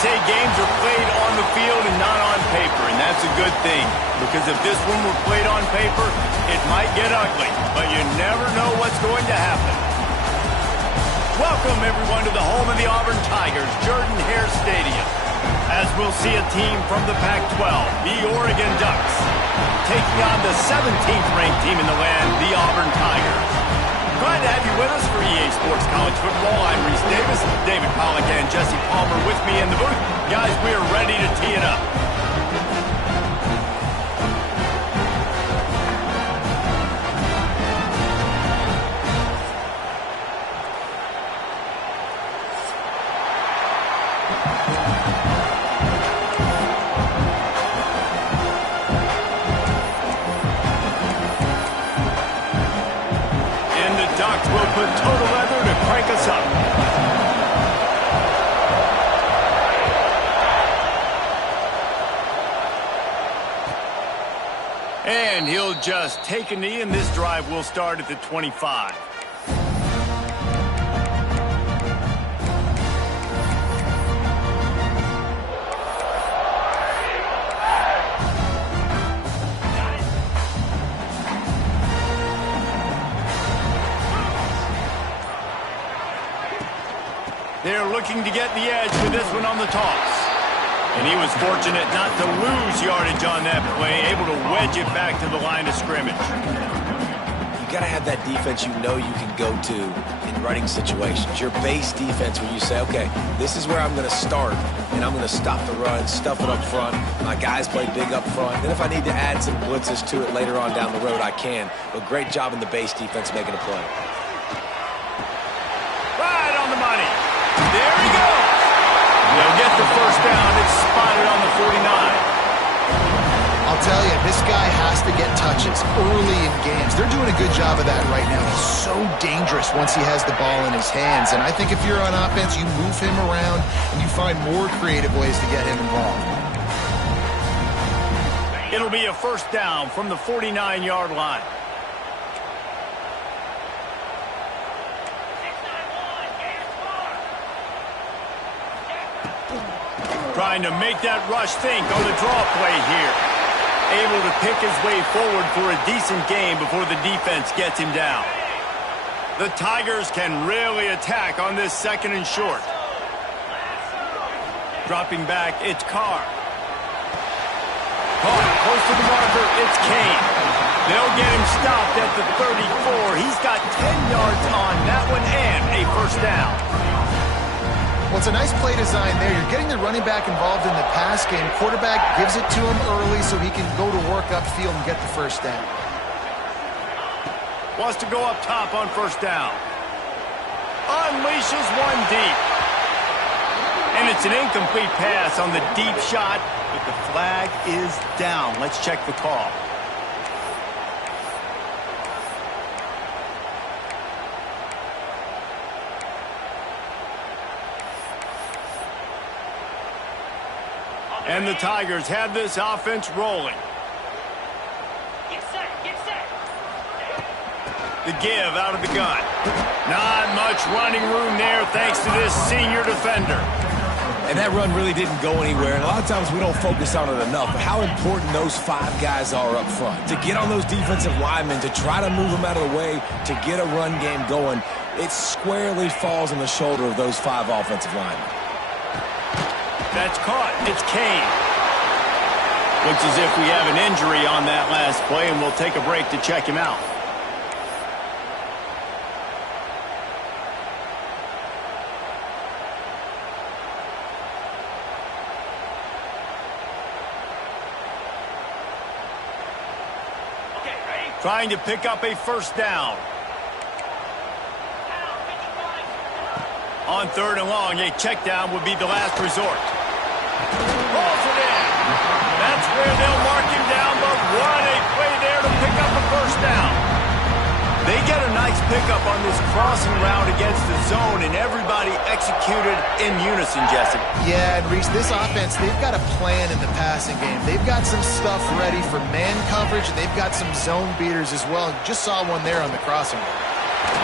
say games are played on the field and not on paper, and that's a good thing. Because if this one were played on paper, it might get ugly, but you never know what's going to happen. Welcome, everyone, to the home of the Auburn Tigers, Jordan-Hare Stadium. As we'll see a team from the Pac-12, the Oregon Ducks, taking on the 17th-ranked team in the land, the Auburn Tigers. Glad to have you with us for EA Sports College Football. I'm Reese Davis, David Pollack, and Jesse Palmer with me in the booth. Guys, we are ready to tee it up. Put total leather to crank us up. And he'll just take a knee, and this drive will start at the 25. They're looking to get the edge with this one on the toss. And he was fortunate not to lose yardage on that play, able to wedge it back to the line of scrimmage. You got to have that defense you know you can go to in running situations. Your base defense where you say, okay, this is where I'm going to start, and I'm going to stop the run, stuff it up front. My guys play big up front. Then if I need to add some blitzes to it later on down the road, I can. But great job in the base defense making a play. Right on the money. There he goes. They'll get the first down. It's spotted on the 49. I'll tell you, this guy has to get touches early in games. They're doing a good job of that right now. He's so dangerous once he has the ball in his hands. And I think if you're on offense, you move him around and you find more creative ways to get him involved. It'll be a first down from the 49-yard line. Trying to make that rush think on the draw play here. Able to pick his way forward for a decent game before the defense gets him down. The Tigers can really attack on this second and short. Dropping back, it's Carr. Caught close to the marker, it's Kane. They'll get him stopped at the 34. He's got 10 yards on that one and a first down. Well, it's a nice play design there. You're getting the running back involved in the pass game. Quarterback gives it to him early so he can go to work upfield and get the first down. Wants to go up top on first down. Unleashes one deep. And it's an incomplete pass on the deep shot, but the flag is down. Let's check the call. And the Tigers have this offense rolling. Get set, get set. The give out of the gun. Not much running room there thanks to this senior defender. And that run really didn't go anywhere. And a lot of times we don't focus on it enough. But how important those five guys are up front. To get on those defensive linemen, to try to move them out of the way, to get a run game going, it squarely falls on the shoulder of those five offensive linemen. That's caught. It's Kane. Looks as if we have an injury on that last play, and we'll take a break to check him out. Okay, ready? Trying to pick up a first down. On third and long, a check down would be the last resort. Rolls it in. That's where they'll mark him down, but what a play there to pick up a first down. They get a nice pickup on this crossing route against the zone, and everybody executed in unison, Jesse. Yeah, and Reese, this offense, they've got a plan in the passing game. They've got some stuff ready for man coverage, and they've got some zone beaters as well. Just saw one there on the crossing route.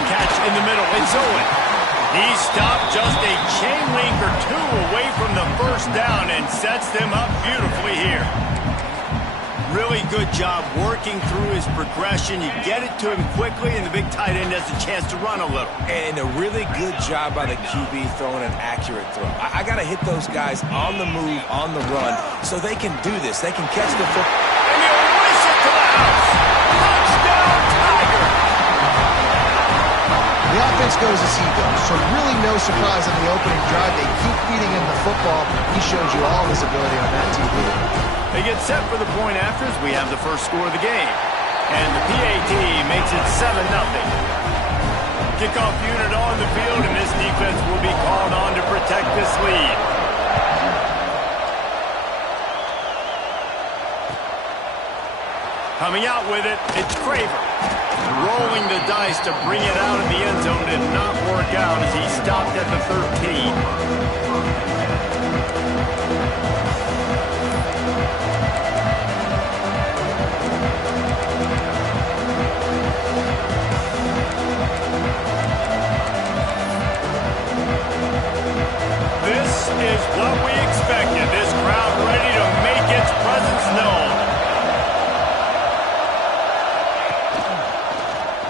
Catch in the middle, it's Owen. He stopped just a chain link or two away from the first down and sets them up beautifully here. Really good job working through his progression. You get it to him quickly, and the big tight end has a chance to run a little. And a really good job by the QB throwing an accurate throw. I got to hit those guys on the move, on the run, so they can do this. They can catch the football. And he'll race it to the house. Touchdown, Tiger! The offense goes as he goes, so really no surprise on the opening drive. They keep feeding him the football. He showed you all his ability on that TV. They get set for the point after as we have the first score of the game. And the PAT makes it 7-0. Kickoff unit on the field, and this defense will be called on to protect this lead. Coming out with it, it's Craver. Rolling the dice to bring it out of the end zone did not work out as he stopped at the 13. This is what we expected. This crowd ready to make its presence known.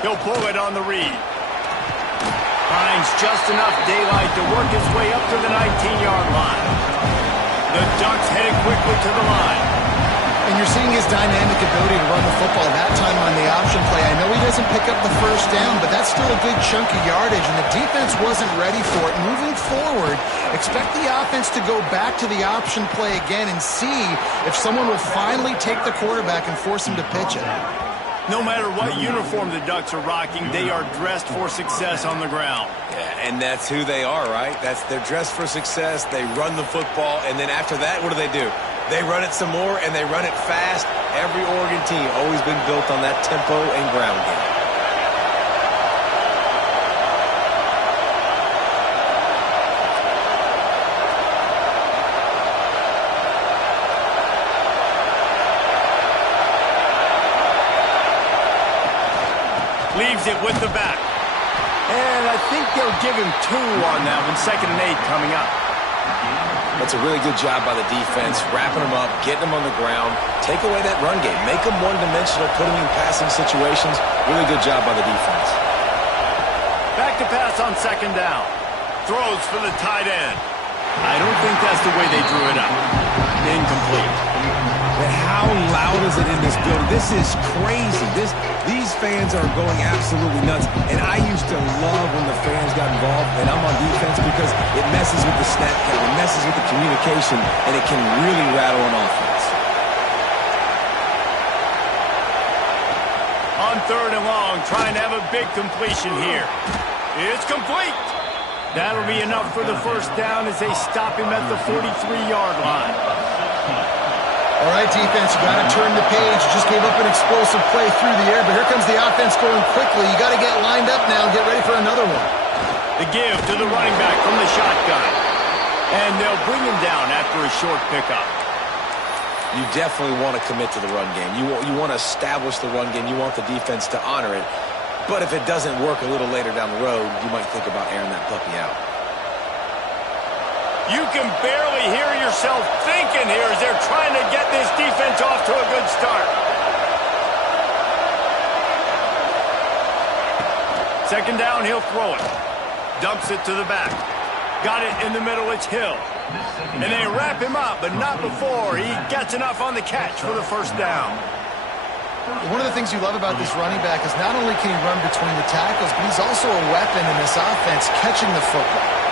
He'll pull it on the read. Finds just enough daylight to work his way up to the 19-yard line. The Ducks headed quickly to the line. And you're seeing his dynamic ability to run the football that time on the option play. I know he doesn't pick up the first down, but that's still a good chunk of yardage, and the defense wasn't ready for it. Moving forward, expect the offense to go back to the option play again and see if someone will finally take the quarterback and force him to pitch it. No matter what uniform the Ducks are rocking, they are dressed for success on the ground. Yeah, and that's who they are, right? They're dressed for success. They run the football, and then after that, what do? They run it some more, and they run it fast. Every Oregon team always been built on that tempo and ground game. Leaves it with the back. And I think they'll give him 2 on that one. 2nd and 8 coming up. That's a really good job by the defense, wrapping them up, getting them on the ground, take away that run game, make them one-dimensional, put them in passing situations. Really good job by the defense. Back to pass on 2nd down. Throws for the tight end. I don't think that's the way they drew it up. Incomplete. But how loud is it in this building? This is crazy. These fans are going absolutely nuts. And I used to love when the fans got involved, and I'm on defense because it messes with the snap count, it messes with the communication, and it can really rattle an offense. On 3rd and long, trying to have a big completion here. It's complete. That'll be enough for the first down as they stop him at the 43-yard line. All right, defense, you got to turn the page. You just gave up an explosive play through the air, but here comes the offense going quickly. You got to get lined up now and get ready for another one. The give to the running back from the shotgun. And they'll bring him down after a short pickup. You definitely want to commit to the run game. You want to establish the run game. You want the defense to honor it. But if it doesn't work a little later down the road, you might think about airing that puppy out. You can barely hear yourself thinking here as they're trying to get this defense off to a good start. 2nd down, he'll throw it. Dumps it to the back. Got it in the middle, it's Hill. And they wrap him up, but not before he gets enough on the catch for the first down. One of the things you love about this running back is not only can he run between the tackles, but he's also a weapon in this offense catching the football.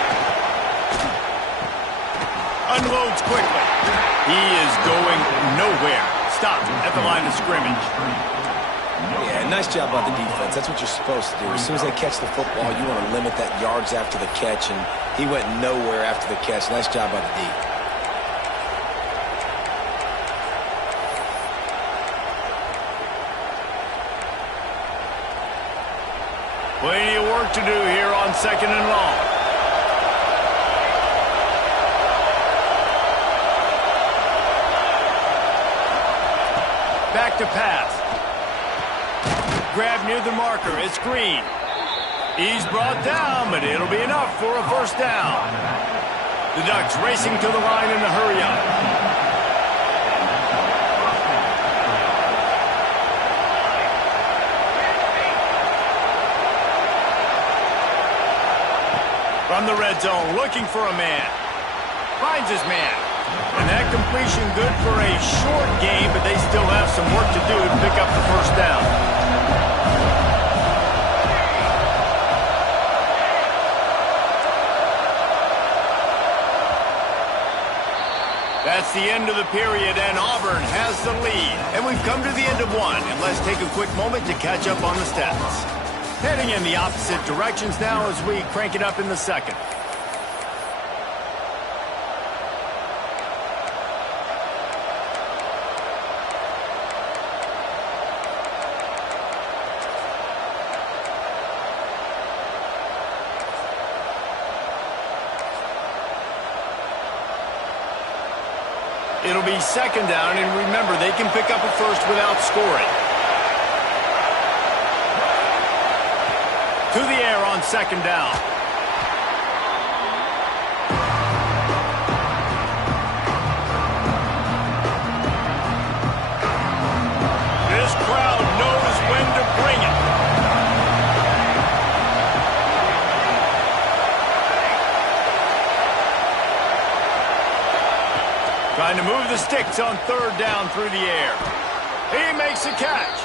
Unloads quickly. He is going nowhere. Stopped at the line of scrimmage. Yeah, nice job by the defense. That's what you're supposed to do. As soon as they catch the football, you want to limit that yards after the catch, and he went nowhere after the catch. Nice job by the D. Plenty of work to do here on 2nd and long. Back to pass. Grab near the marker. It's Green. He's brought down, but it'll be enough for a first down. The Ducks racing to the line in the hurry-up. From the red zone, looking for a man. Finds his man. And that completion good for a short game, but they still have some work to do to pick up the first down. That's the end of the period, and Auburn has the lead. And we've come to the end of one, and let's take a quick moment to catch up on the stats. Heading in the opposite directions now as we crank it up in the second. It'll be second down, and remember, they can pick up a first without scoring. To the air on second down. This crowd knows when to bring it. Trying to move the sticks on third down through the air. He makes a catch.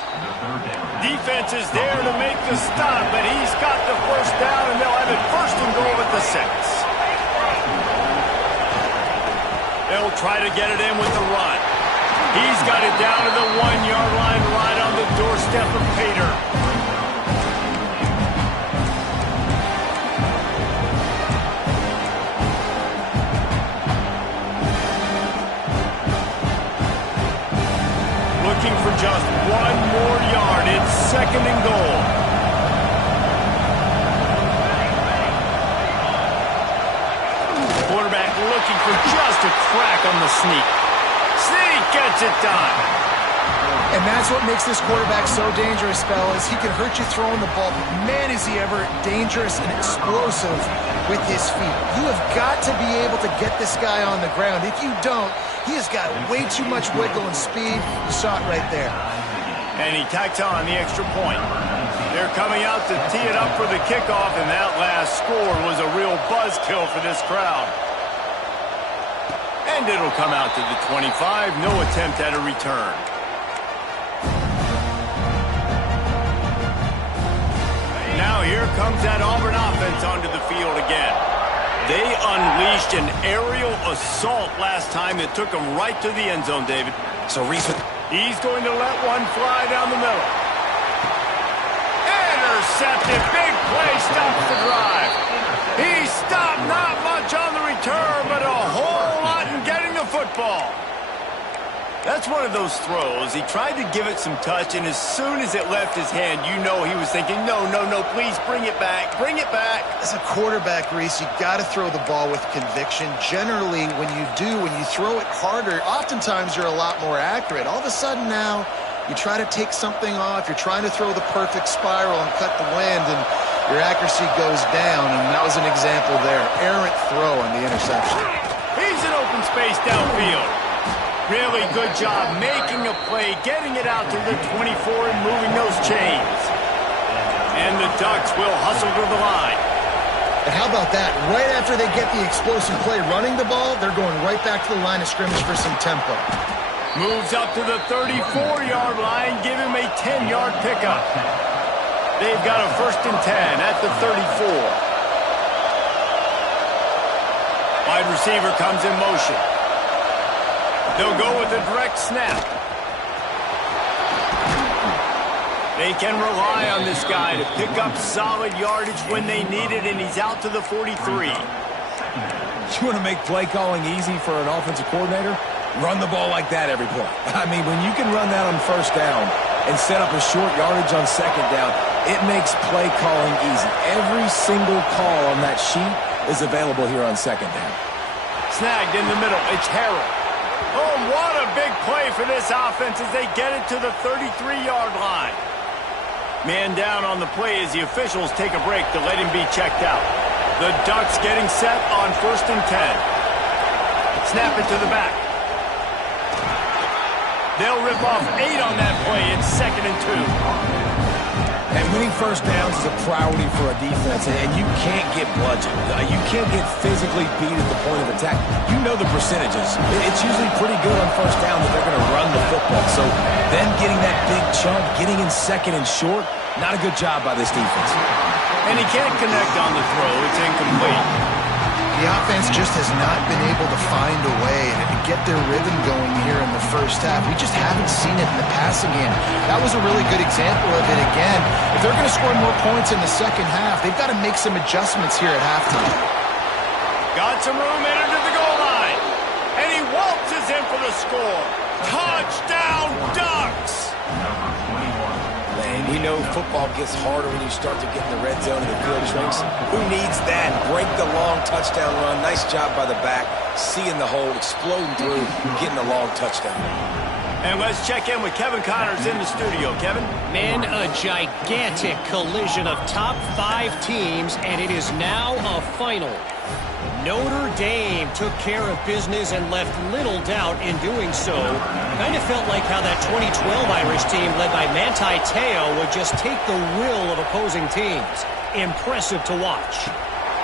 Defense is there to make the stop, but he's got the first down, and they'll have it first and goal at the 6. They'll try to get it in with the run. He's got it down to the 1-yard line right on the doorstep of Pater. Looking for just one more yard. It's second and goal. Quarterback looking for just a crack on the sneak. Sneak gets it done. And that's what makes this quarterback so dangerous, fellas. He can hurt you throwing the ball, but man, is he ever dangerous and explosive with his feet. You have got to be able to get this guy on the ground. If you don't, he has got way too much wiggle and speed. You saw it right there. And he tacks on the extra point. They're coming out to tee it up for the kickoff, and that last score was a real buzzkill for this crowd. And it'll come out to the 25. No attempt at a return. Now here comes that Auburn offense onto the field again. They unleashed an aerial assault last time that took them right to the end zone, David. So Reese, He's going to let one fly down the middle. Intercepted. Big play stops the drive. He stopped not much on the return, but a whole lot in getting the football. That's one of those throws. He tried to give it some touch, and as soon as it left his hand, you know he was thinking, no, please bring it back. Bring it back. As a quarterback, Reese, you got to throw the ball with conviction. Generally, when you throw it harder, oftentimes you're a lot more accurate. All of a sudden now, you try to take something off. You're trying to throw the perfect spiral and cut the wind, and your accuracy goes down, and that was an example there. Errant throw on the interception. He's in open space downfield. Really good job making a play, getting it out to the 24 and moving those chains. And the Ducks will hustle to the line. And how about that? Right after they get the explosive play running the ball, they're going right back to the line of scrimmage for some tempo. Moves up to the 34-yard line, give him a 10-yard pickup. They've got a 1st and 10 at the 34. Wide receiver comes in motion. They'll go with a direct snap. They can rely on this guy to pick up solid yardage when they need it, and he's out to the 43. You want to make play calling easy for an offensive coordinator? Run the ball like that every play. I mean, when you can run that on first down and set up a short yardage on second down, it makes play calling easy. Every single call on that sheet is available here on second down. Snagged in the middle. It's Harrell. Oh, what a big play for this offense as they get it to the 33-yard line. Man down on the play as the officials take a break to let him be checked out. The Ducks getting set on 1st and 10. Snap it to the back. They'll rip off 8 on that play. It's 2nd and 2. And winning first downs is a priority for a defense, and you can't get bludgeoned. You can't get physically beat at the point of attack. You know the percentages. It's usually pretty good on first down that they're going to run the football. So then getting that big chunk, getting in 2nd and short, not a good job by this defense. And he can't connect on the throw. It's incomplete. The offense just has not been able to find a way to get their rhythm going here in the first half. We just haven't seen it in the passing game. That was a really good example of it again. If they're going to score more points in the second half, they've got to make some adjustments here at halftime. Got some room into the goal line. And he waltzes in for the score. Touchdown, Ducks! Man, we know football gets harder when you start to get in the red zone and the field shrinks. Who needs that? Break the long touchdown run. Nice job by the back. Seeing the hole, exploding through, getting the long touchdown. And let's check in with Kevin Connors in the studio. Kevin? Man, a gigantic collision of top 5 teams, and it is now a final. Notre Dame took care of business and left little doubt in doing so. Kind of felt like how that 2012 Irish team led by Manti Te'o would just take the will of opposing teams. Impressive to watch.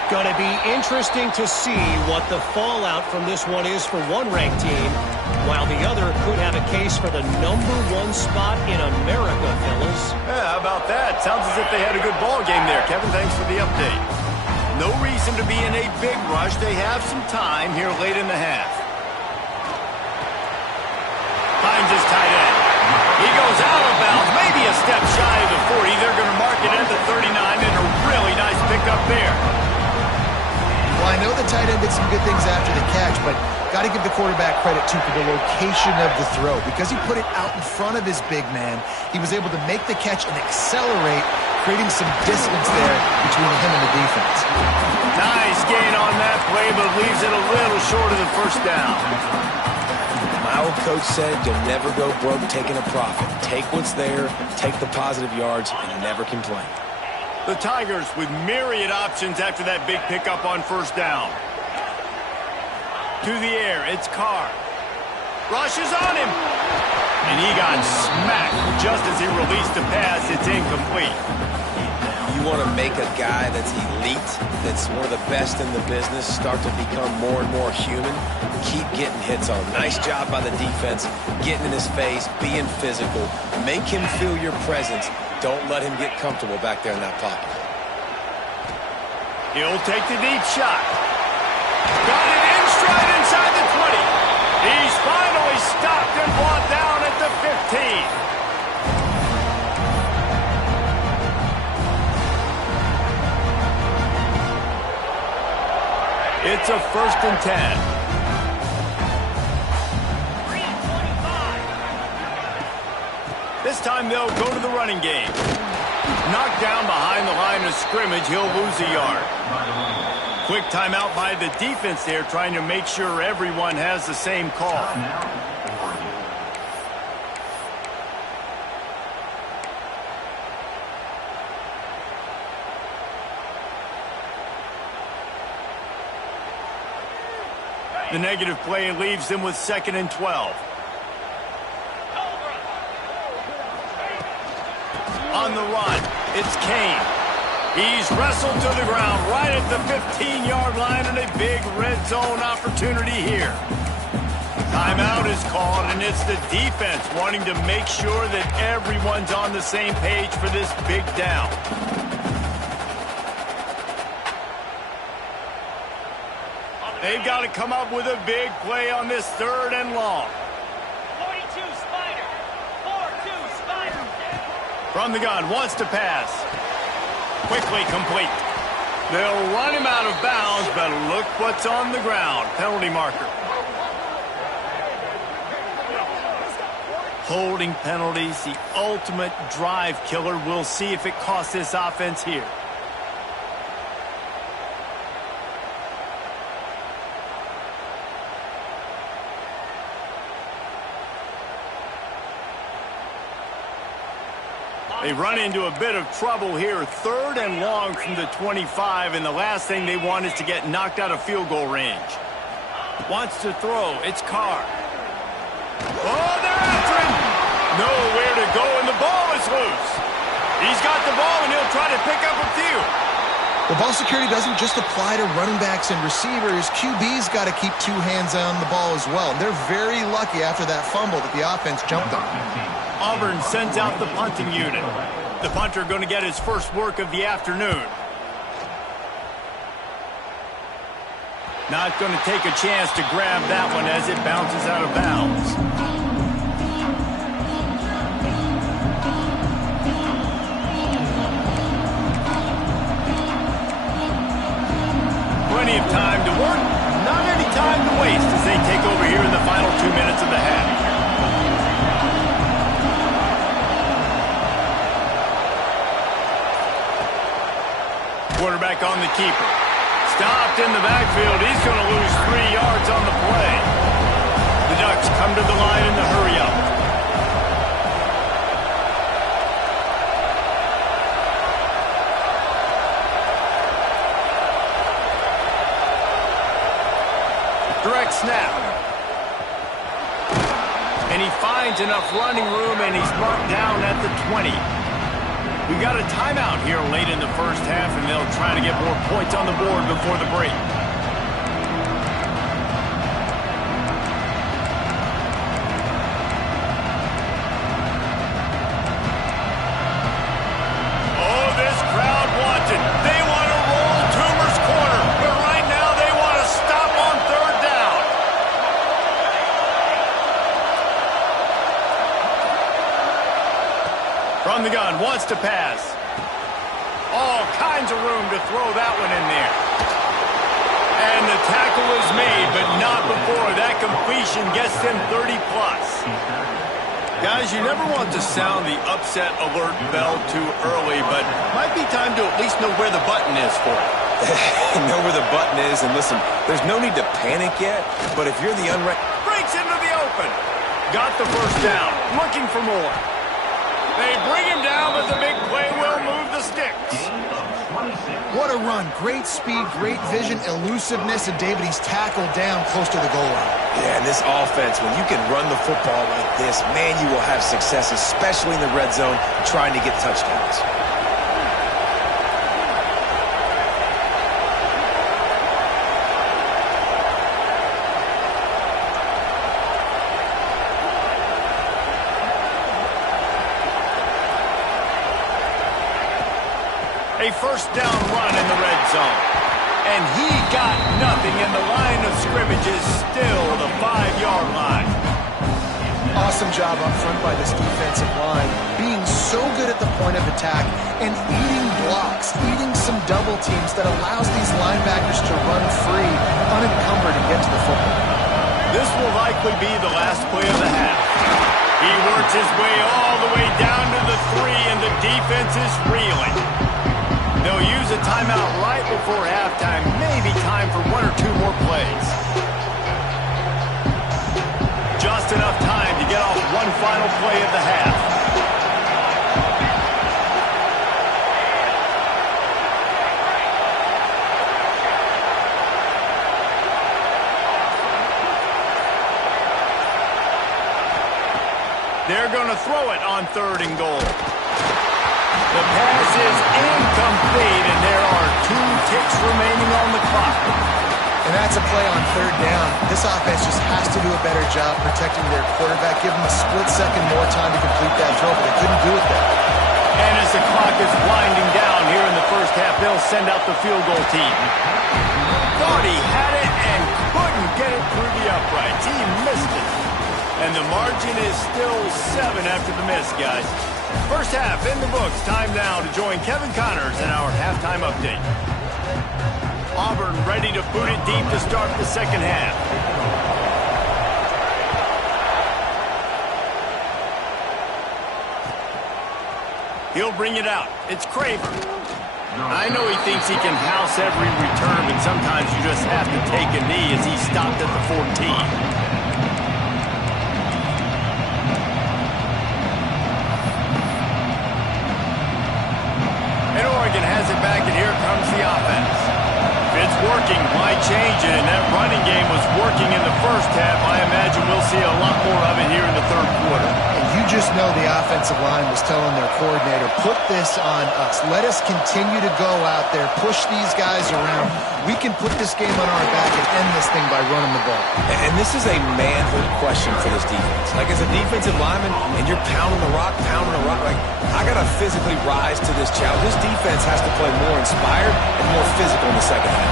Going to be interesting to see what the fallout from this one is for one ranked team, while the other could have a case for the #1 spot in America, fellas. Yeah, how about that? Sounds as if they had a good ball game there. Kevin, thanks for the update. No reason to be in a big rush. They have some time here late in the half. Finds his tight end. He goes out of bounds, maybe a step shy of the 40. They're going to mark it at the 39, and a really nice pickup there. Well, I know the tight end did some good things after the catch, but got to give the quarterback credit, too, for the location of the throw. Because he put it out in front of his big man, he was able to make the catch and accelerate, creating some distance there between him and the defense. Nice gain on that play, but leaves it a little short of the first down. My old coach said, you'll never go broke taking a profit. Take what's there, take the positive yards, and never complain. The Tigers with myriad options after that big pickup on first down. To the air, it's Carr. Rushes on him. And he got smacked just as he released the pass. It's incomplete. You want to make a guy that's elite, that's one of the best in the business, start to become more and more human, keep getting hits on him. Nice job by the defense, getting in his face, being physical. Make him feel your presence. Don't let him get comfortable back there in that pocket. He'll take the deep shot. Got it in stride inside the 20. He's finally stopped and brought down at the 15. It's a 1st and 10. This time they'll go to the running game. Knocked down behind the line of scrimmage, he'll lose a yard. Quick timeout by the defense there, trying to make sure everyone has the same call. The negative play leaves them with 2nd and 12. On the run, it's Kane. He's wrestled to the ground right at the 15-yard line, and a big red zone opportunity here. Timeout is called, and it's the defense wanting to make sure that everyone's on the same page for this big down. They've got to come up with a big play on this 3rd and long. 42 Spider. 4-2 Spider. From the gun, wants to pass. Quickly complete. They'll run him out of bounds, but look what's on the ground. Penalty marker. Holding penalties, the ultimate drive killer. We'll see if it costs this offense here. They run into a bit of trouble here. 3rd and long from the 25, and the last thing they want is to get knocked out of field goal range. Wants to throw. It's Carr. Oh, they're after him. Nowhere to go, and the ball is loose. He's got the ball, and he'll try to pick up a few. Well, ball security doesn't just apply to running backs and receivers. QB's got to keep 2 hands on the ball as well. And they're very lucky after that fumble that the offense jumped on. Auburn sends out the punting unit. The punter going to get his first work of the afternoon. Not going to take a chance to grab that one as it bounces out of bounds. Plenty of time to work, not any time to waste as they take over here in the final 2 minutes of the half. Quarterback on the keeper. Stopped in the backfield. He's going to lose 3 yards on the play. The Ducks come to the line in the hurry-up. Direct snap. And he finds enough running room, and he's marked down at the 20. We've got a timeout here late in the first half, and they'll try to get more points on the board before the break. Oh, this crowd wants it. They want to roll Toomer's corner, but right now they want to stop on 3rd down. From the gun, wants to pass. All kinds of room to throw that one in there. And the tackle is made, but not before that completion gets them 30-plus. Guys, you never want to sound the upset alert bell too early, but might be time to at least know where the button is for it. Know where the button is, and listen, there's no need to panic yet, but if you're the breaks into the open. Got the first down, looking for more. They bring him down, but the big play will move the sticks. What a run. Great speed, great vision, elusiveness, and David, he's tackled down close to the goal line. Yeah, and this offense, when you can run the football like this, man, you will have success, especially in the red zone, trying to get touchdowns. A first down run in the red zone. And he got nothing, and the line of scrimmage is still the 5-yard line. Awesome job up front by this defensive line, being so good at the point of attack and eating blocks, eating some double teams that allows these linebackers to run free, unencumbered, and get to the football. This will likely be the last play of the half. He works his way all the way down to the 3, and the defense is reeling. They'll use a timeout right before halftime, maybe time for 1 or 2 more plays. Just enough time to get off one final play of the half. They're going to throw it on 3rd and goal. The pass is incomplete, and there are 2 ticks remaining on the clock. And that's a play on 3rd down. This offense just has to do a better job protecting their quarterback. Give them a split second more time to complete that throw, but they couldn't do it there. And as the clock is winding down here in the first half, they'll send out the field goal team. Thought he had it and couldn't get it through the uprights. He missed it. And the margin is still 7 after the miss, guys. First half in the books. Time now to join Kevin Connors in our halftime update. Auburn ready to boot it deep to start the second half. He'll bring it out. It's Craver. I know he thinks he can house every return, but sometimes you just have to take a knee as he stopped at the 14. Oregon has it back, and here comes the offense. If it's working, why change it? And that running game was working in the first half. I imagine we'll see a lot more of it here in the third quarter. And you just know the offensive line was telling their coordinator, put this on us. Let us continue to go out there, push these guys around. We can put this game on our back and end this thing by running the ball. And this is a manhood question for this defense. Like, as a defensive lineman, and you're pounding the rock, like, I got to physically rise to this challenge. This defense has to play more inspired and more physical in the second half.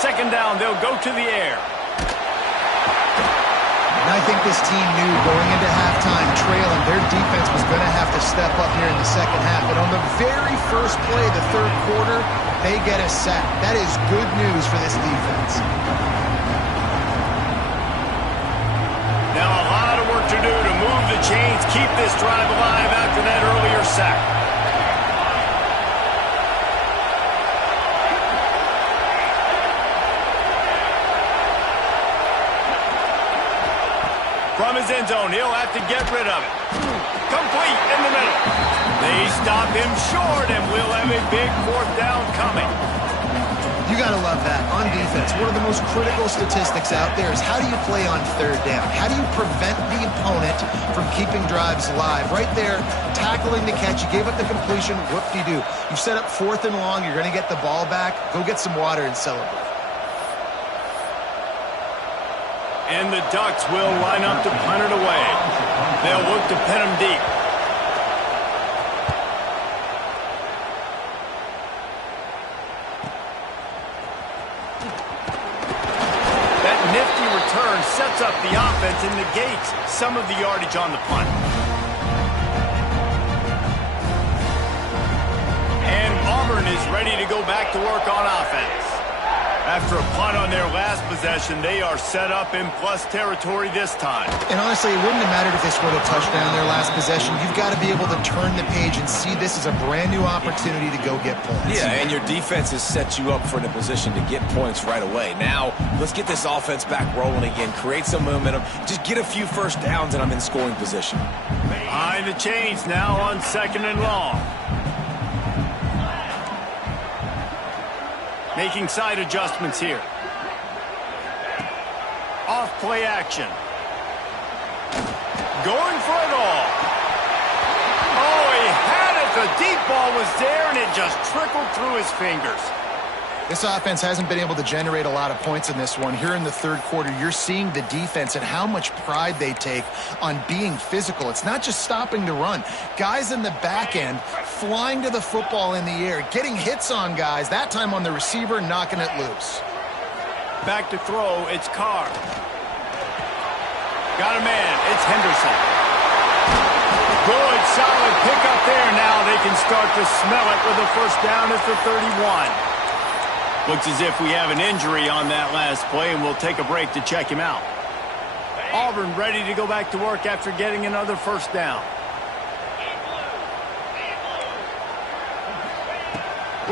Second down, they'll go to the air. And I think this team knew going into halftime trailing, their defense was going to have to step up here in the second half. And on the very first play, the third quarter, they get a sack. That is good news for this defense. Now a lot of work to do to move the chains, keep this drive alive after that earlier sack. From his end zone, he'll have to get rid of it. Complete in the middle. They stop him short, and we'll have a big fourth down coming. You got to love that. On defense, one of the most critical statistics out there is how do you play on third down? How do you prevent the opponent from keeping drives alive? Right there, tackling the catch. You gave up the completion. Whoop-de-doo. You've set up fourth and long. You're going to get the ball back. Go get some water and celebrate. And the Ducks will line up to punt it away. They'll look to pin him deep. That nifty return sets up the offense and negates some of the yardage on the punt. And Auburn is ready to go back to work on offense. After a punt on their last possession, they are set up in plus territory this time. And honestly, it wouldn't have mattered if they scored a touchdown their last possession. You've got to be able to turn the page and see this as a brand new opportunity to go get points. Yeah, and your defense has set you up for the position to get points right away. Now, let's get this offense back rolling again, create some momentum, just get a few first downs, and I'm in scoring position. Behind the chains now on second and long. Making side adjustments here. Off play action. Going for it all. Oh, he had it. The deep ball was there, and it just trickled through his fingers. This offense hasn't been able to generate a lot of points in this one. Here in the third quarter, you're seeing the defense and how much pride they take on being physical. It's not just stopping the run. Guys in the back end flying to the football in the air, getting hits on guys, that time on the receiver, knocking it loose. Back to throw, it's Carr. Got a man, it's Henderson. Good, solid pickup there. Now they can start to smell it with a first down at the 31. Looks as if we have an injury on that last play, and we'll take a break to check him out. Auburn ready to go back to work after getting another first down.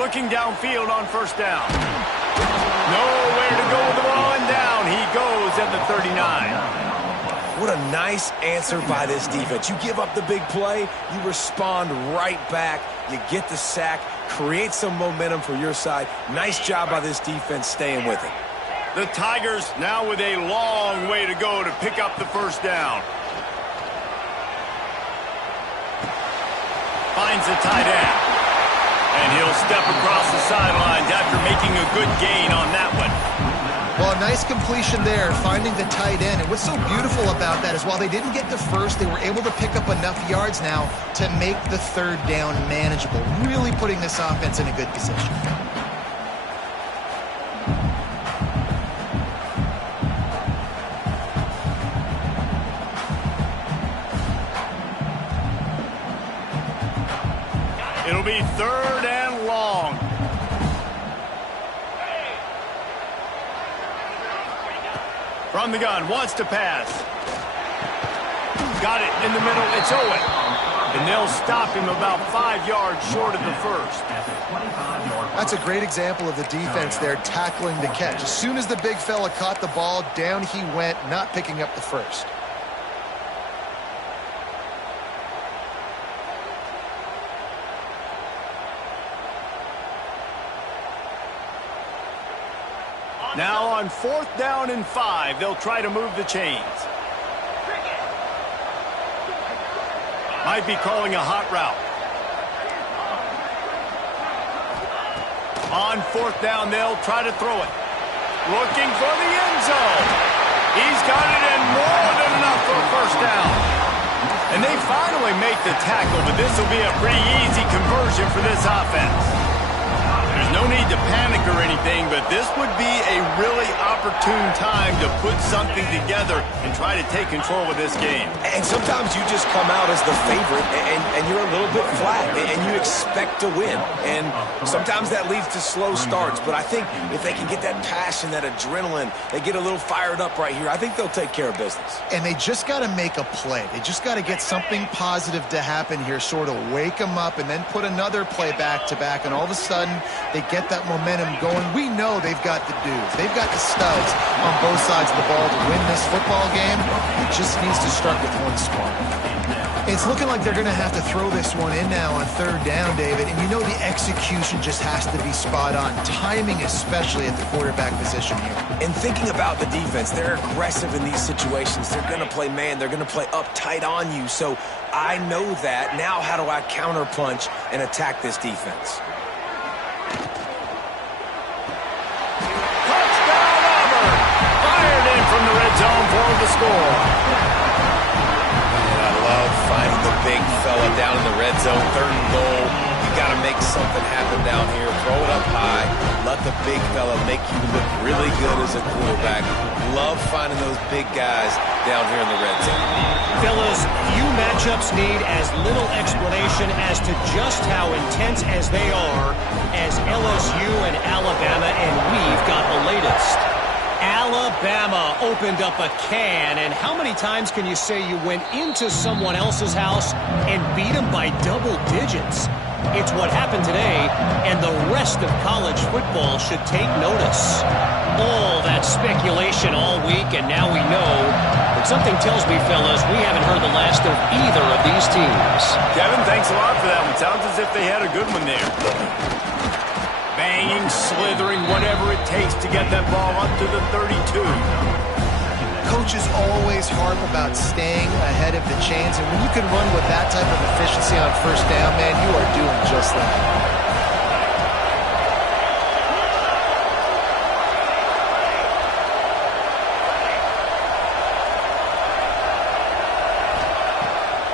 Looking downfield on first down. Nowhere to go with the ball, and down he goes at the 39. What a nice answer by this defense. You give up the big play, you respond right back, you get the sack, create some momentum for your side. Nice job by this defense staying with it. The Tigers now with a long way to go to pick up the first down. Finds the tight end. And he'll step across the sidelines after making a good gain on that one. Well, a nice completion there, finding the tight end. And what's so beautiful about that is while they didn't get the first, they were able to pick up enough yards now to make the third down manageable, really putting this offense in a good position. It'll be third and long. From the gun, wants to pass. Got it in the middle, it's Owen. And they'll stop him about 5 yards short of the first. That's a great example of the defense there tackling the catch. As soon as the big fella caught the ball, down he went, not picking up the first. Now on 4th down and 5, they'll try to move the chains. Might be calling a hot route. On 4th down, they'll try to throw it. Looking for the end zone. He's got it and more than enough for a first down. And they finally make the tackle, but this will be a pretty easy conversion for this offense. There's no need to panic or anything, but this would be a really opportune time to put something together and try to take control of this game. And sometimes you just come out as the favorite, and you're a little bit flat, and you expect to win. And sometimes that leads to slow starts, but I think if they can get that passion, that adrenaline, they get a little fired up right here, I think they'll take care of business. And they just got to make a play. They just got to get something positive to happen here, sort of wake them up, and then put another play back-to-back, and all of a sudden they get that momentum going. We know they've got the dudes. They've got the studs on both sides of the ball to win this football game. It just needs to start with one spark. It's looking like they're going to have to throw this one in now on 3rd down, David. And you know the execution just has to be spot on. Timing, especially at the quarterback position here. And thinking about the defense, they're aggressive in these situations. They're going to play man. They're going to play uptight on you. So I know that. Now how do I counterpunch and attack this defense? From the red zone for the score. And I love finding the big fella down in the red zone. 3rd and goal. You got to make something happen down here. Throw it up high. Let the big fella make you look really good as a quarterback. Love finding those big guys down here in the red zone. Fellas, few matchups need as little explanation as to just how intense as they are as LSU and Alabama, and we've got the latest. Alabama opened up a can, and how many times can you say you went into someone else's house and beat them by double digits? It's what happened today, and the rest of college football should take notice. All that speculation all week, and now we know. But something tells me, fellas, we haven't heard the last of either of these teams. Kevin, thanks a lot for that one. Sounds as if they had a good one there. Banging, slithering, whatever it takes to get that ball up to the 32. Coaches always harp about staying ahead of the chains, and when you can run with that type of efficiency on 1st down, man, you are doing just that.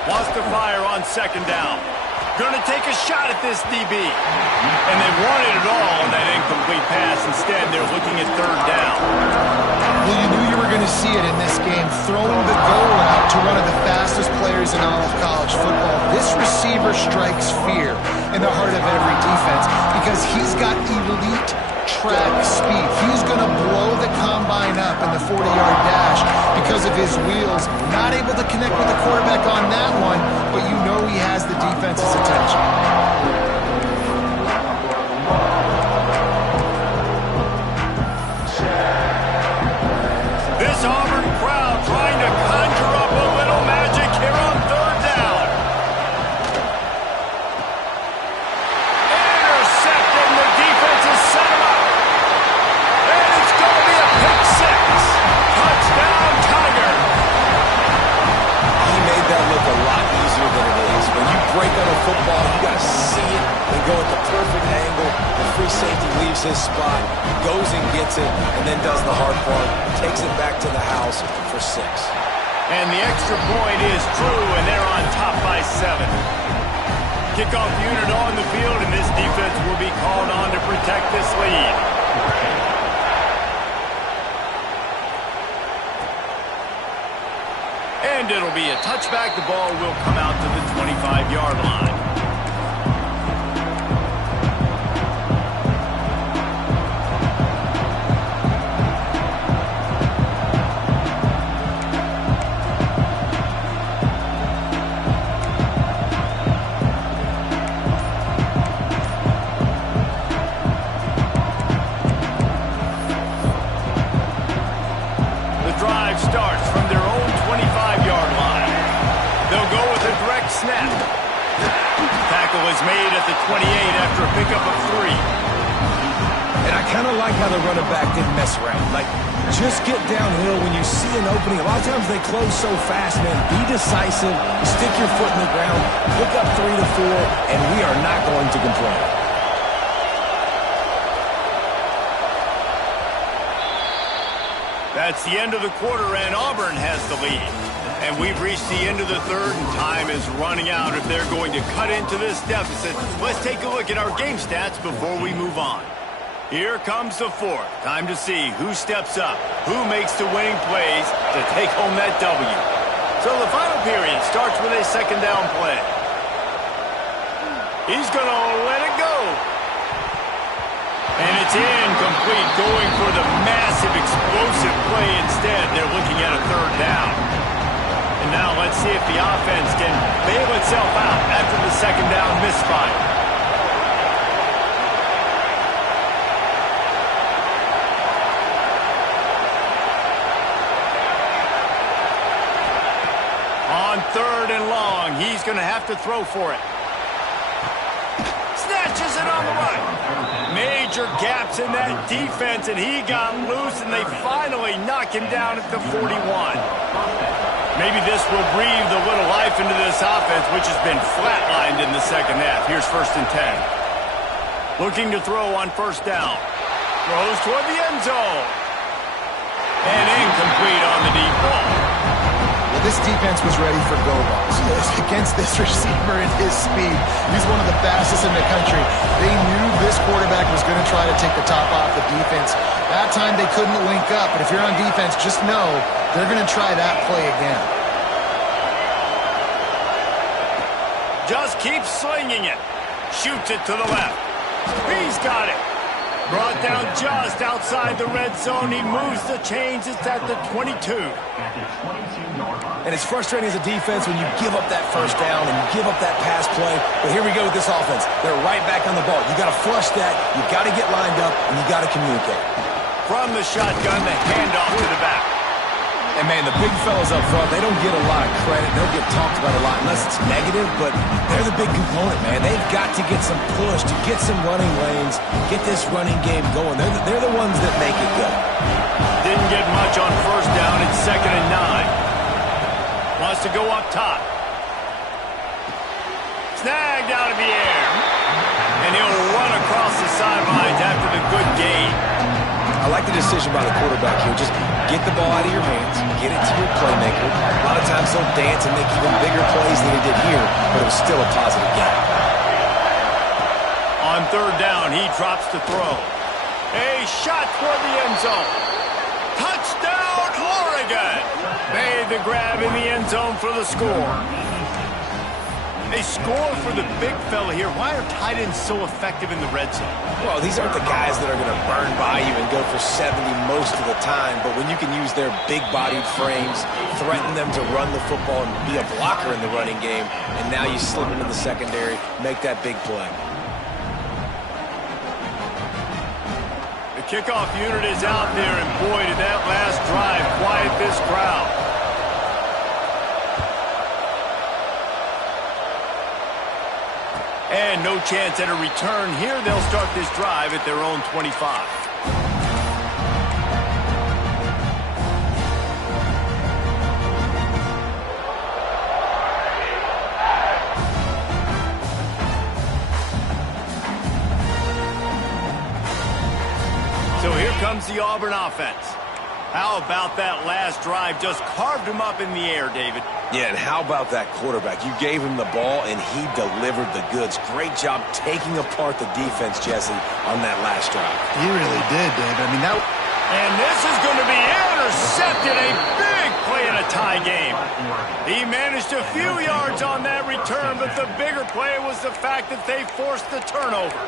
Wants to fire on 2nd down. Going to take a shot at this DB. And they wanted it all on that incomplete pass. Instead, they're looking at 3rd down. Well, you knew you were going to see it in this game. Throwing the go route to one of the fastest players in all of college football. This receiver strikes fear in the heart of every defense because he's got elite track speed. He's going to blow the combine up in the 40-yard dash because of his wheels. Not able to connect with the quarterback on that one, but you know he has the defense's attention. This Auburn crowd trying to conjure up a little magic here on 3rd down. Intercepted, and the defense is set him up. And it's going to be a pick 6. Touchdown, Tiger. He made that look a lot easier than it is. When you break on a football, you got to see it and go at the perfect angle. The free safety leaves his spot, goes and gets it, and then does the hard part, takes it back to the house for 6. And the extra point is true, and they're on top by 7. Kickoff unit on the field, and this defense will be called on to protect this lead. And it'll be a touchback. The ball will come out to the 25-yard line. is made at the 28 after a pickup of 3. And I kind of like how the running back didn't mess around. Like, just get downhill when you see an opening. A lot of times they close so fast, man. Be decisive. Stick your foot in the ground. Pick up 3 to 4, and we are not going to complain. That's the end of the quarter, and Auburn has the lead. And we've reached the end of the third, and time is running out if they're going to cut into this deficit. Let's take a look at our game stats before we move on. Here comes the fourth. Time to see who steps up, who makes the winning plays to take home that W. So the final period starts with a second down play. He's going to let it go. And it's incomplete, going for the massive explosive play instead. They're looking at a third down. And now let's see if the offense can bail itself out after the second down misfire. On third and long, he's going to have to throw for it. Snatches it on the right. Major gaps in that defense, and he got loose, and they finally knock him down at the 41. Maybe this will breathe a little life into this offense, which has been flatlined in the second half. Here's 1st and 10. Looking to throw on first down. Throws toward the end zone. And incomplete on the deep ball. This defense was ready for go balls. Against this receiver and his speed, he's one of the fastest in the country. They knew this quarterback was going to try to take the top off the defense. That time they couldn't link up, but if you're on defense, just know they're going to try that play again. Just keeps slinging it. Shoots it to the left. He's got it. Brought down just outside the red zone. He moves the chains. It's at the 22. And it's frustrating as a defense when you give up that first down and you give up that pass play. But here we go with this offense. They're right back on the ball. You got to flush that. You got to get lined up, and you got to communicate. From the shotgun, the handoff to the back. And, man, the big fellas up front, they don't get a lot of credit. They'll get talked about a lot unless it's negative, but they're the big component, man. They've got to get some push, to get some running lanes, get this running game going. They're the ones that make it go. Didn't get much on first down. It's 2nd and 9. Wants to go up top. Snagged out of the air. And he'll run across the sidelines after the good gain. I like the decision by the quarterback here. Just get the ball out of your hands, get it to your playmaker. A lot of times they'll dance and make even bigger plays than he did here, but it was still a positive game. On third down, he drops to throw. A shot toward the end zone. Touchdown, Oregon! Made the grab in the end zone for the score. They score for the big fella here. Why are tight ends so effective in the red zone? Well, these aren't the guys that are going to burn by you and go for 70 most of the time, but when you can use their big-bodied frames, threaten them to run the football and be a blocker in the running game, and now you slip into the secondary, make that big play. The kickoff unit is out there, and boy, did that last drive quiet this crowd. And no chance at a return here. They'll start this drive at their own 25. So here comes the Auburn offense. How about that last drive? Just carved him up in the air, David. Yeah, and how about that quarterback? You gave him the ball, and he delivered the goods. Great job taking apart the defense, Jesse, on that last drive. He really did, David. I mean, that... And this is going to be intercepted. A big play in a tie game. He managed a few yards on that return, but the bigger play was the fact that they forced the turnover.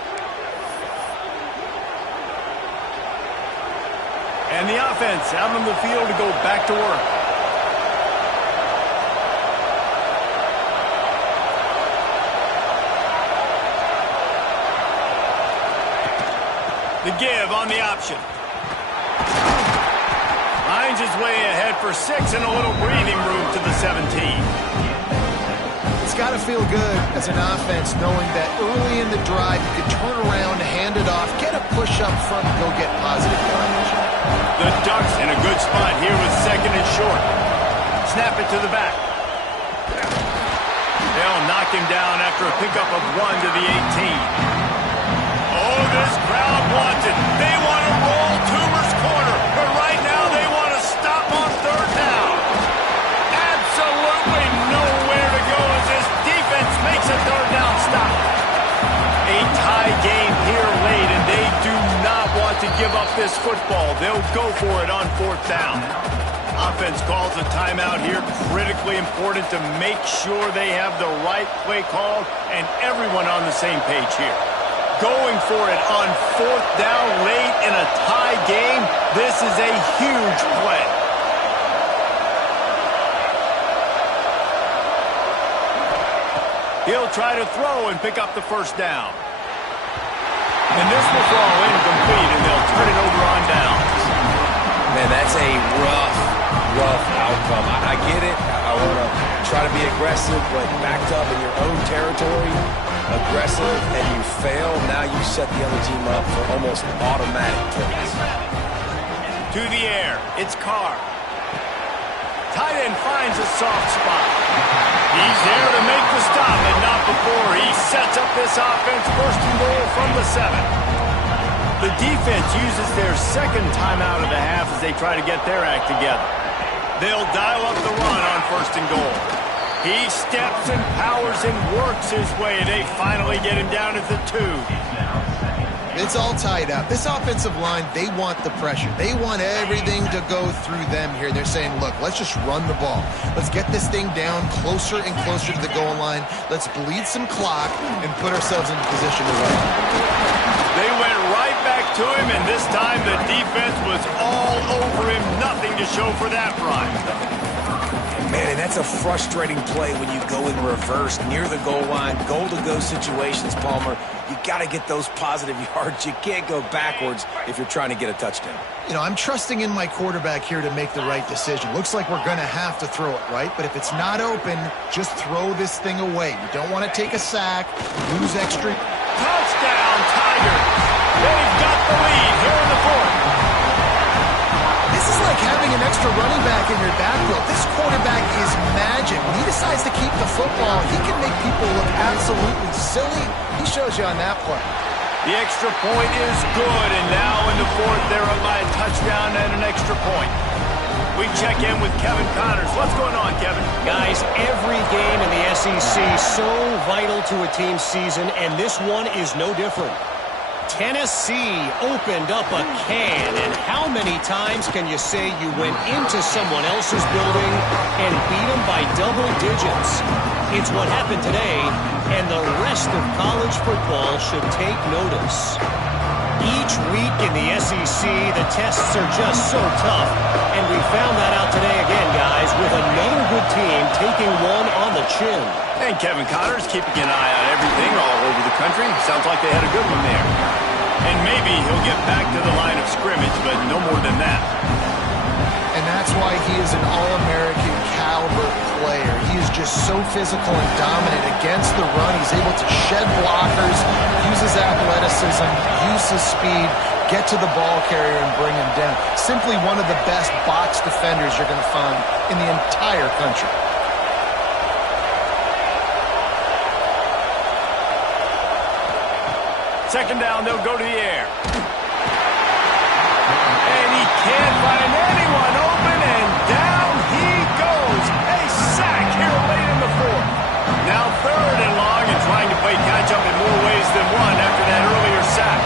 And the offense out on the field to go back to work. The give on the option. Finds his way ahead for 6 and a little breathing room to the 17. It's got to feel good as an offense knowing that early in the drive you can turn around, hand it off, get a push up front, and go get positive yardage. The Ducks in a good spot here with second and short. Snap it to the back. They'll knock him down after a pickup of 1 to the 18. Oh, this crowd wants it. They want to roll Toomer's corner, but right now they want to stop on third down. Absolutely nowhere to go as this defense makes a third down stop. A tie game here late, and they do not want to give up this football. They'll go for it on fourth down. Offense calls a timeout here, critically important to make sure they have the right play called and everyone on the same page here. Going for it on fourth down late in a tie game, this is a huge play. He'll try to throw and pick up the first down. And this will fall incomplete, and they'll turn it over on downs. Man, that's a rough outcome. I get it. I want to try to be aggressive, but backed up in your own territory, aggressive, and you fail. Now you set the other team up for almost automatic points. To the air, it's Carr. Tight end finds a soft spot. He's there to make the stop, and not before. He sets up this offense first and goal from the 7. The defense uses their second timeout of the half as they try to get their act together. They'll dial up the run on first and goal. He steps and powers and works his way. They finally get him down at the 2. It's all tied up. This offensive line, they want the pressure. They want everything to go through them here. They're saying, look, let's just run the ball. Let's get this thing down closer and closer to the goal line. Let's bleed some clock and put ourselves in position to win. They went right back to him, and this time the defense was all over him. Nothing to show for that run. Man, and that's a frustrating play when you go in reverse near the goal line, goal-to-go situations, Palmer. You got to get those positive yards. You can't go backwards if you're trying to get a touchdown. You know, I'm trusting in my quarterback here to make the right decision. Looks like we're going to have to throw it, right? But if it's not open, just throw this thing away. You don't want to take a sack, lose extra. Touchdown, Tigers! They've got the lead here in the 4th. This is like having an extra running back in your backfield. This quarterback is magic. When he decides to keep the football, he can make people look absolutely silly. He shows you on that play. The extra point is good, and now in the 4th, they're up by a touchdown and an extra point. We check in with Kevin Connors. What's going on, Kevin? Guys, every game in the SEC so vital to a team's season, and this one is no different. Tennessee opened up a can, and how many times can you say you went into someone else's building and beat them by double digits? It's what happened today, and the rest of college football should take notice. Each week in the SEC, the tests are just so tough, and we found that out today again, guys, with another good team taking one on the chin. And Kevin Connors keeping an eye on everything all over the country. Sounds like they had a good one there. And maybe he'll get back to the line of scrimmage, but no more than that. And that's why he is an All-American caliber player. He is just so physical and dominant against the run. He's able to shed blockers, use his athleticism, use his speed, get to the ball carrier and bring him down. Simply one of the best box defenders you're going to find in the entire country. Second down, they'll go to the air. And he can't find anyone open, and down he goes. A sack here late in the 4th. Now 3rd and long, and trying to play catch-up in more ways than one after that earlier sack.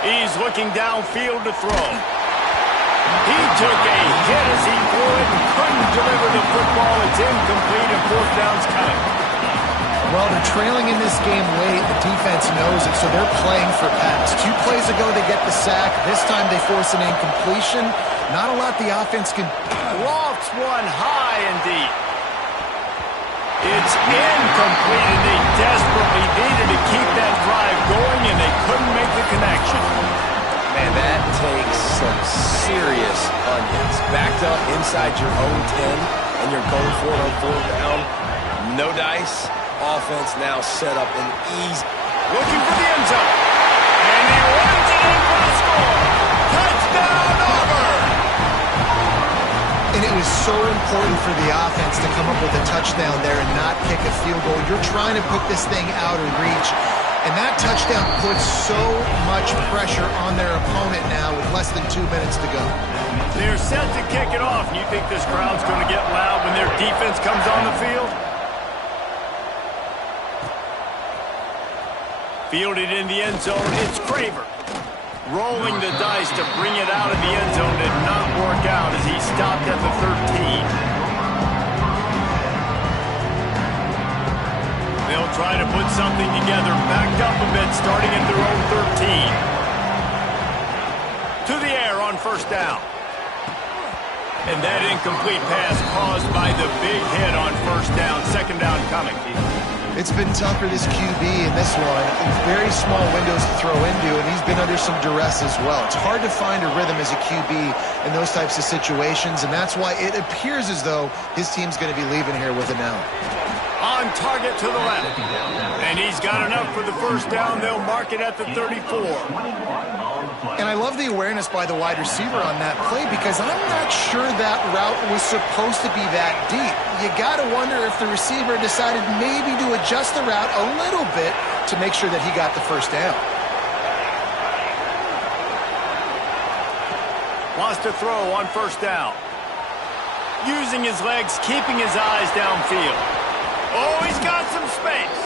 He's looking downfield to throw. He took a hit as he threw it and couldn't deliver the football. It's incomplete, and 4th down's coming. Well, they're trailing in this game late. The defense knows it, so they're playing for pass. 2 plays ago, they get the sack. This time, they force an incompletion. Not a lot the offense can... Lofts one high and deep. It's incomplete, and they desperately needed to keep that drive going, and they couldn't make the connection. Man, that takes some serious onions. Backed up inside your own 10, and you're going for it on 4th down. No dice. Offense now set up an easy. Looking for the end zone. And he runs it in for the score. Touchdown, Auburn! And it was so important for the offense to come up with a touchdown there and not kick a field goal. You're trying to put this thing out of reach. And that touchdown puts so much pressure on their opponent now with less than 2 minutes to go. They're set to kick it off. And you think this crowd's going to get loud when their defense comes on the field? Fielded in the end zone, it's Craver. Rolling the dice to bring it out of the end zone did not work out as he stopped at the 13. They'll try to put something together, backed up a bit, starting at their own 13. To the air on 1st down. And that incomplete pass caused by the big hit on 1st down, 2nd down coming. It's been tough for this QB in this one. Very small windows to throw into, and he's been under some duress as well. It's hard to find a rhythm as a QB in those types of situations, and that's why it appears as though his team's going to be leaving here with an L. On target to the left. And he's got enough for the 1st down. They'll mark it at the 34. And I love the awareness by the wide receiver on that play because I'm not sure that route was supposed to be that deep. You got to wonder if the receiver decided maybe to adjust the route a little bit to make sure that he got the 1st down. Wants to throw on 1st down. Using his legs, keeping his eyes downfield. Oh, he's got some space.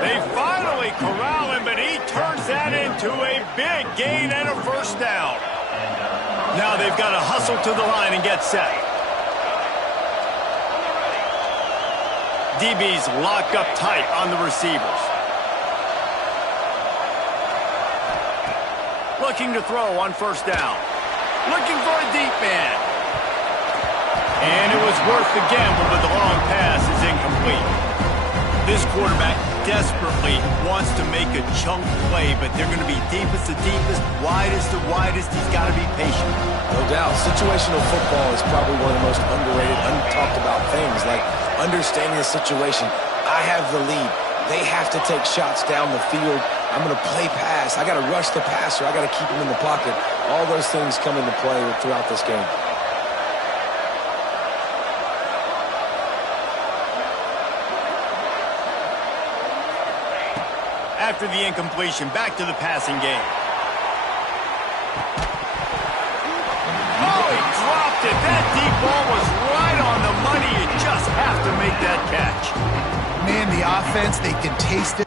They finally corral him, but he turns that into a big gain and a 1st down. Now they've got to hustle to the line and get set. DB's locked up tight on the receivers. Looking to throw on 1st down. Looking for a deep man. And it was worth the gamble, but the long pass is incomplete. This quarterback desperately wants to make a chunk play, but they're going to be deepest to deepest, widest to widest. He's got to be patient. No doubt. Situational football is probably one of the most underrated, untalked about things, like understanding the situation. I have the lead. They have to take shots down the field. I'm going to play pass. I got to rush the passer. I got to keep him in the pocket. All those things come into play throughout this game. After the incompletion, back to the passing game. Oh, he dropped it. That deep ball was right on the money. You just have to make that catch. Man, the offense, they can taste it.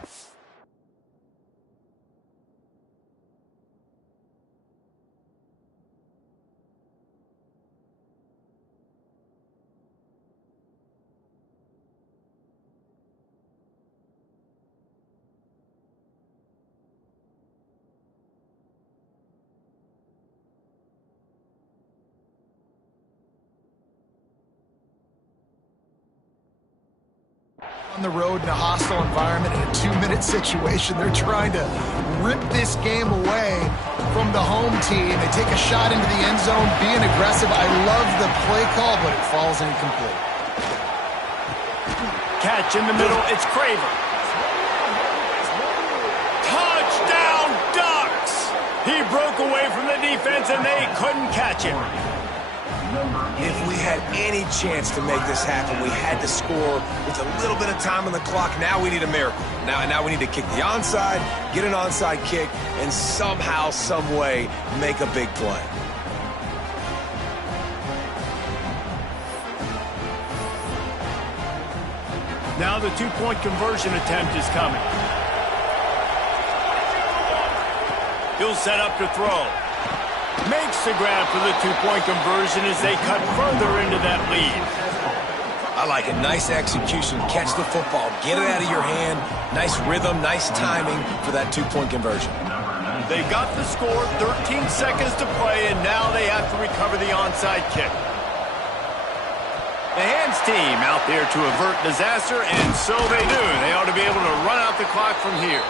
On the road in a hostile environment in a 2-minute situation. They're trying to rip this game away from the home team. They take a shot into the end zone, being aggressive. I love the play call, but it falls incomplete. Catch in the middle. It's Craver. Touchdown, Ducks! He broke away from the defense, and they couldn't catch him. If we had any chance to make this happen, we had to score with a little bit of time on the clock. Now we need a miracle. Now we need to kick the onside, get an onside kick, and somehow, some way, make a big play. Now the 2-point conversion attempt is coming. He'll set up to throw. Makes the grab for the 2-point conversion as they cut further into that lead. I like it. Nice execution. Catch the football. Get it out of your hand. Nice rhythm, nice timing for that two-point conversion. They got the score, 13 seconds to play, and now they have to recover the onside kick. The hands team out there to avert disaster, and so they do. They ought to be able to run out the clock from here.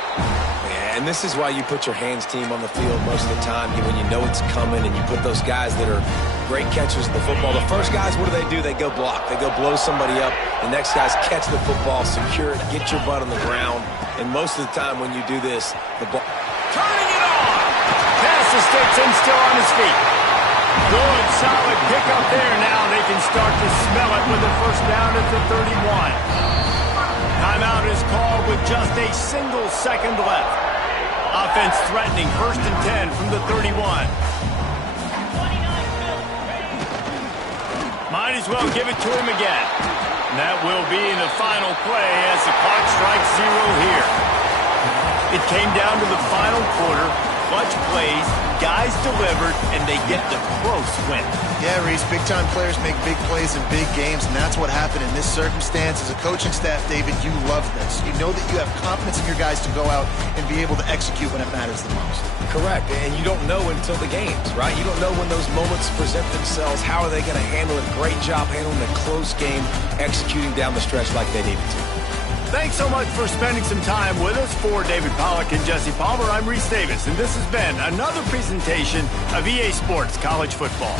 Yeah, and this is why you put your hands team on the field most of the time, when you know it's coming, and you put those guys that are great catchers of the football. The first guys, what do? They go block. They go blow somebody up. The next guys catch the football, secure it, get your butt on the ground. And most of the time when you do this, the ball... Turning it on! Pass the sticks and still on his feet. Good, solid pick up there. Now they can start to smell it with the first down at the 31. Timeout is called with just a single second left. Offense threatening, 1st and 10 from the 31. Might as well give it to him again. And that will be in the final play as the clock strikes 0 here. It came down to the final quarter. Clutch plays, guys delivered, and they get the close win. Yeah, Reese, big-time players make big plays in big games, and that's what happened in this circumstance. As a coaching staff, David, you love this. You know that you have confidence in your guys to go out and be able to execute when it matters the most. Correct, and you don't know until the games, right? You don't know when those moments present themselves. How are they going to handle it? Great job handling a close game, executing down the stretch like they needed to. Thanks so much for spending some time with us. For David Pollack and Jesse Palmer, I'm Reese Davis, and this has been another presentation of EA Sports College Football.